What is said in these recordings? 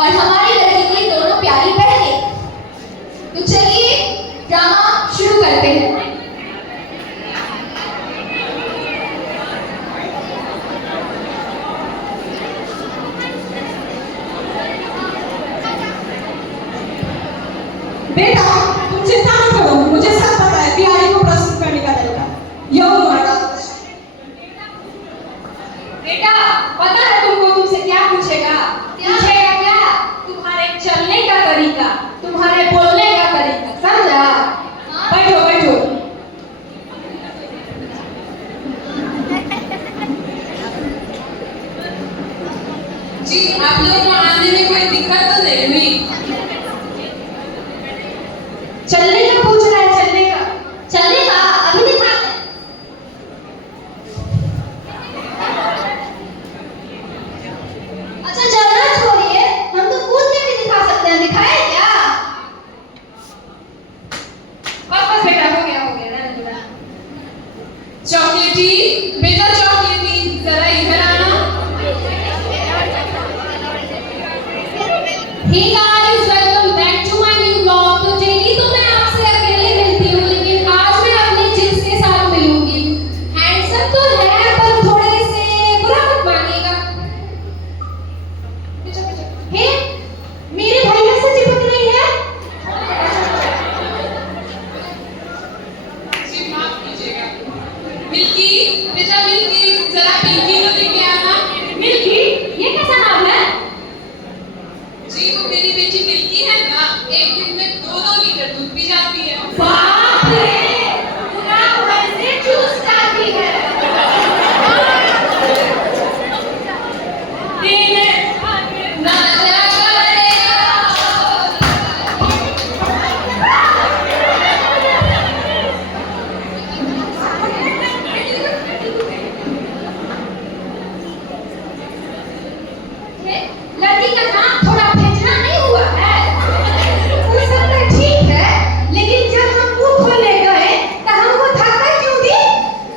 और हमारी लड़की की दोनों प्यारी बहनें। तो चलिए ड्रामा शुरू करते हैं। बेटा तुम चिंता मत करो, मुझे सब पता है बिहारी को प्रस्तुत करने का तरीका। यह हमारा बेटा पता है तुमको तुमसे क्या पूछेगा? पूछेगा क्या? तुम्हारे चलने का तरीका, तुम्हारे बोलने का तरीका, समझा? बैठो बैठो। जी आप लोगों को आने में कोई दिक्कत तो नहीं हुई? चलने का पूछ रहा है, चलने का। चलने का अभी दिखाते हैं। अच्छा चलना छोड़िए, हम तो कूद के भी दिखा सकते हैं। दिखाए क्या? बस बेटा, हो गया रहने दो। चॉकलेटी बेटा, चॉकलेटी जरा इधर आना। Hey guys, welcome back to my new vlog। तो डेली तो मैं आपसे अकेले मिलती हूँ, लेकिन आज मैं अपने जिन्स के साथ मिलूंगी। हैंडसम तो है पर थोड़े से बुरा मत मानिएगा। हे, मेरे भैया से चिपक रही है। जी माफ कीजिएगा। मिल्की बेटा, मिल्की जरा पिंकी को लेके आना। मिल्की, ये कैसा नाम है? जी वो मेरी बेटी मिल्की है ना, एक दिन में 2-2 लीटर दूध पी जाती है। बाप रे, पूरा वैसे चूस जाती है। ना ना करेगा। लड़की का नाम थोड़ा भेजना नहीं हुआ है। वो सब तो ठीक है, लेकिन जब हम मुंह खोलने गए तो हमको धक्का क्यों दी?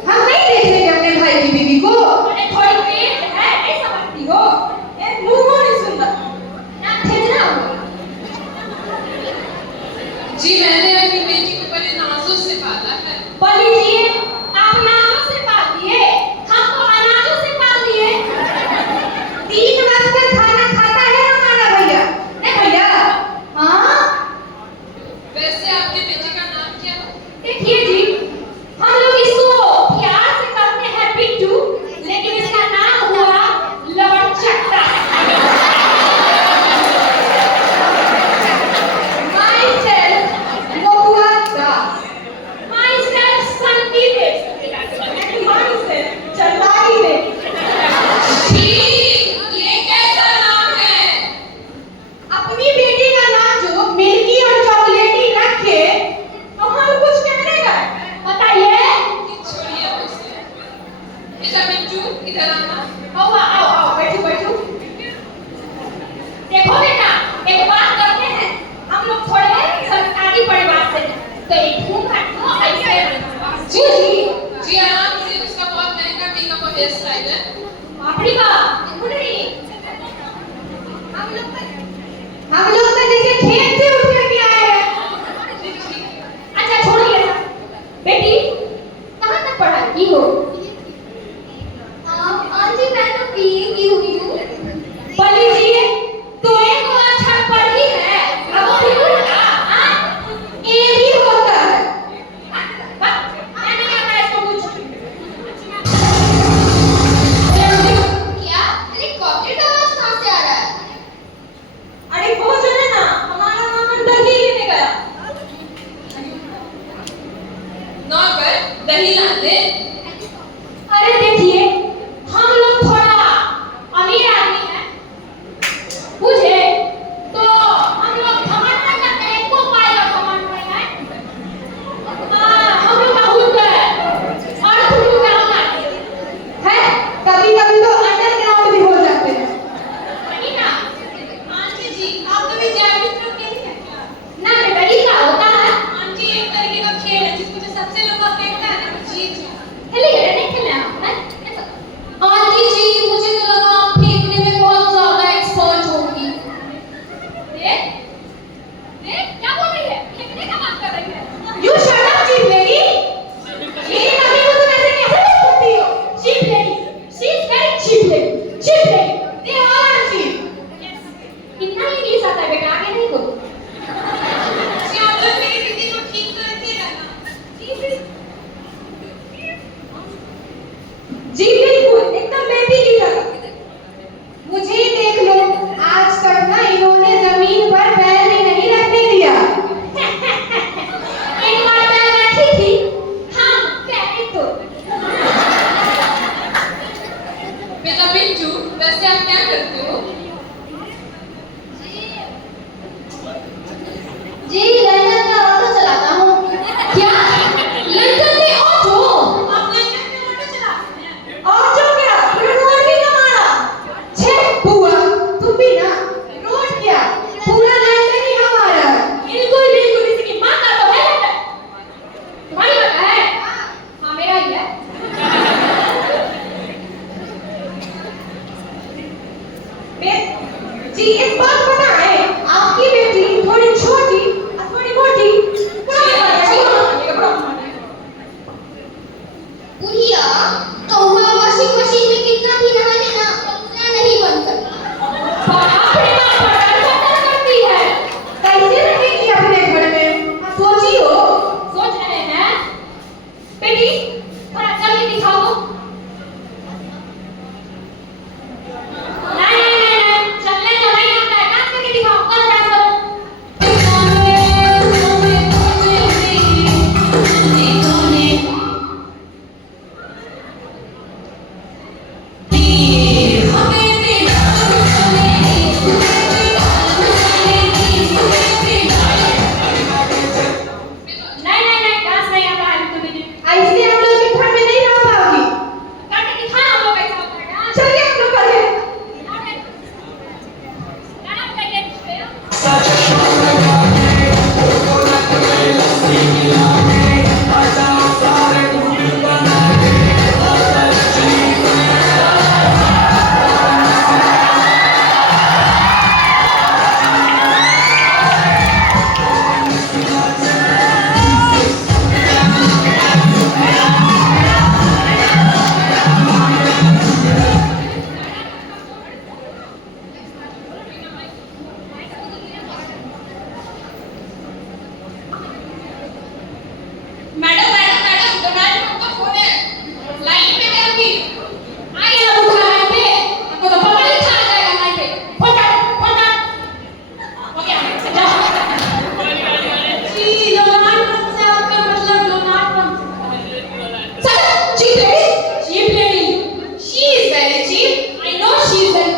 हम नहीं देख रहे अपने भाई की बीवी को। अरे थोड़ी पेट है, नहीं समझती हो? एक मुंह को नहीं सुनता ना, भेजना हुआ। जी मैंने अपनी बेटी को बड़े नाजों से पाला है। बोल लीजिए, आप नाजों से पाल दिए, हम तो अनाजों से पाल दिए। 3 वक्त का खाना खाता है हमारा भैया। नहीं भैया? हाँ? वैसे आपके बेटे का नाम क्या है? देखिए जी, हम लोग इसको प्यार से कहते हैं बिट्टू, लेकिन इसका नाम हुआ लवणचट्टा। Myself, जी एक बात बताएं, आपकी बेटी थोड़ी छोटी और थोड़ी मोटी बुढ़िया कौवा वॉशिंग मशीन में कितना भी नहा लेना कपड़ा नहीं बन सकता। करती है कैसे रहेगी अपने घर में? सोचियो, सोच रहे हैं बेटी थोड़ा चल के दिखाओ। नहीं नहीं नहीं नहीं, चलने तो नहीं आता है, डांस करके दिखाओ। कौन डांस करो? नहीं नहीं नहीं, डांस नहीं आता है तो बेटी। ऐसे हम लोग के घर में नहीं रह पाओगी। करके दिखाओ हम लोग कैसा होता है डांस। चलिए हम लोग करें। गाना बताइए। Madam madam madam Donald Trump का फोन है, लाइन पे है अभी। आइए ना बुला लाइन पे, हमको तो पता नहीं था आ जाएगा लाइन पे। फोन कर। हो गया, जाओ। जी डोनाल्ड ट्रंप से आपका मतलब डोनाल्ड ट्रंप। चलो cheap lady. Cheap lady. She is very cheap. I know she is very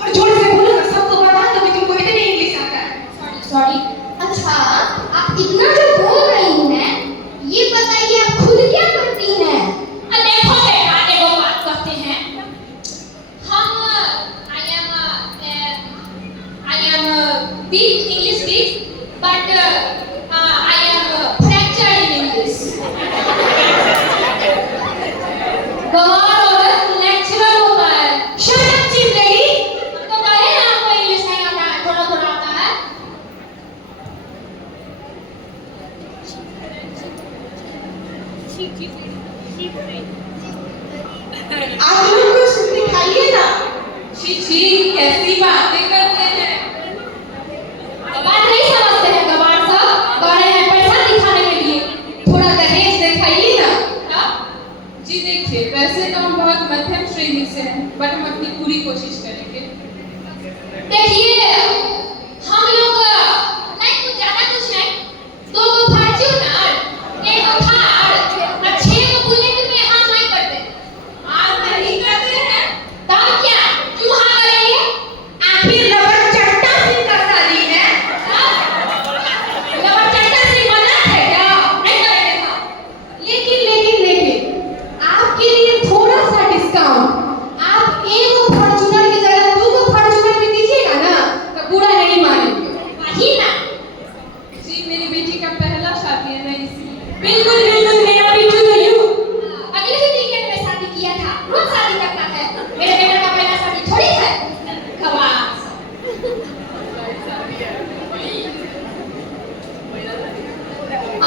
और जोर से बोलो ना, सबको बता दो कि तुमको इतनी इंग्लिश आता है। सॉरी। अच्छा आप इतना जो बोल रही हैं ये बताइए आप खुद क्या करती हैं? देखो बेटा, एगो बात कहते हैं। हम I am weak English speak, but I am fractured in English. गवार औरत लेक्चरर होता है। Shut up, cheap lady. हमको कहे ना आपको इंग्लिश नहीं आता है, थोड़ा थोड़ा आता है। आप लोग कुछ दिखाइए ना। शी शी कैसी बातें करते हैं। बात नहीं समझते हैं गवार साहब, गए हैं पैसा दिखाने के लिए। थोड़ा दहेज दिखाइए ना। हाँ? जी देखिए, वैसे तो हम बहुत मध्यम श्रेणी से हैं, बट हम अपनी पूरी कोशिश करेंगे। देखिए हम लोग नहीं कुछ ज्यादा कुछ नहीं, 2 फॉर्च्यूनर, 1 थार और 6 बुलेट में हाथ नहीं करते। हाथ नहीं करते हैं। तब क्या क्यों हाथ करेंगे? आखिर लबर चट्टा सी कर शादी है। लवर चट्टा से मना है क्या? नहीं करेंगे हाथ। लेकिन आपके लिए थोड़ा सा डिस्काउंट। आप 1 फॉर्च्यूनर की जगह 2 फॉर्च्यूनर भी दीजिएगा ना, तो बुरा नहीं मानेंगे। वही ना। जी मेरी बेटी का पहला शादी है ना, इसलिए। बिल्कुल बिल्कुल, मेरा भी टू यू। अगले ही वीकेंड में शादी किया था, रोज शादी करता है। मेरे बेटे का पहला शादी थोड़ी है। गवार।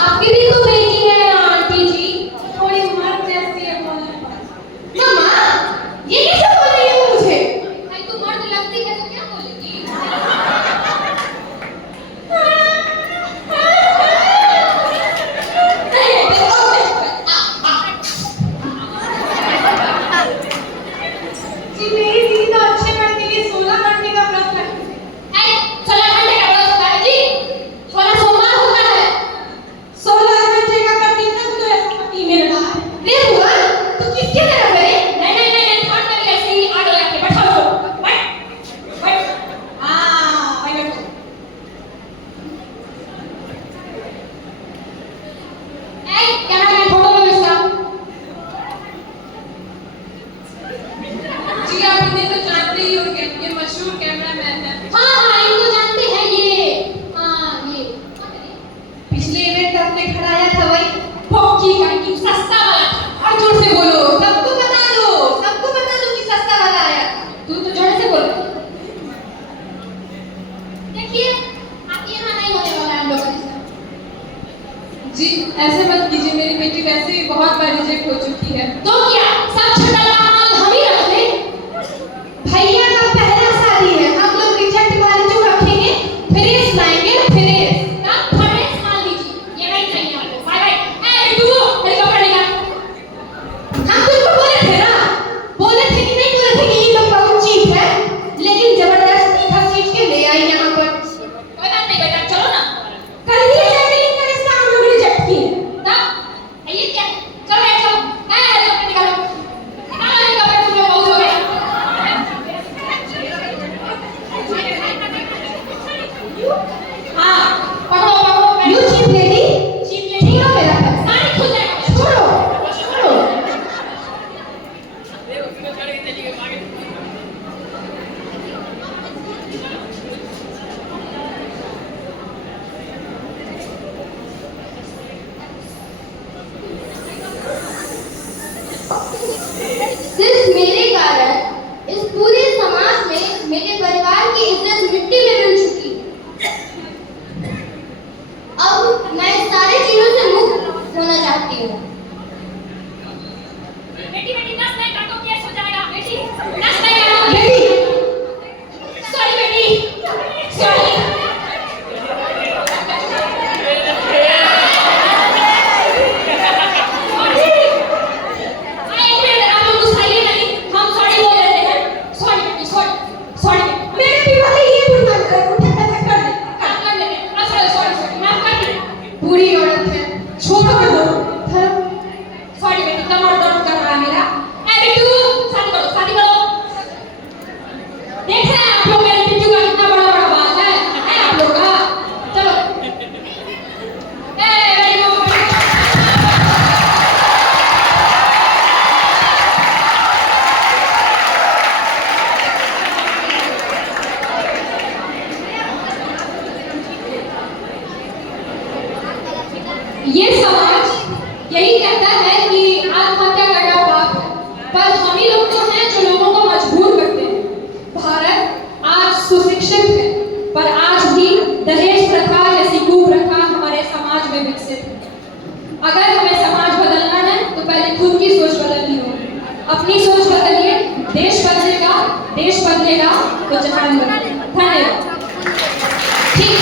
आपकी भी तो बेटी है आंटी जी, थोड़ी मर्द जैसी है बोलने पर। मामा, ये कैसे बोल रही है मुझे? भाई तू मर्द लगती है तो क्या बोलेगी? जी मेरी दीदी तो अच्छे घर के लिए 16 घंटे का व्रत रखती है। 16 घंटे का व्रत होता है जी, 16 सोमवार होता है। 16 घंटे का करती तब तो ऐसा पति मिल रहा है। फिर हुआ तो किसके तरफ गए? नहीं नहीं नहीं नहीं, थर्ड कभी ऐसे ही आ गया के बैठा हो। बैठ। हाँ, वही बैठो। कैमरामैन फोटो लो इसका। जी आप इन्हें तो जानते ही होंगे, ये मशहूर कैमरामैन है। हाँ इनको जानते हैं ये। ये पिछले इवेंट आपने खड़ाया था वही। फोकी करके सस्ता वाला था। और जोर से बोलो, सबको बता दो कि सस्ता वाला आया। तू विकसित है। अगर हमें समाज बदलना है तो पहले खुद की सोच बदलनी होगी। अपनी सोच बदलिए, देश बदलेगा, देश बदलेगा तो जहान बदलेगा। धन्यवाद। ठीक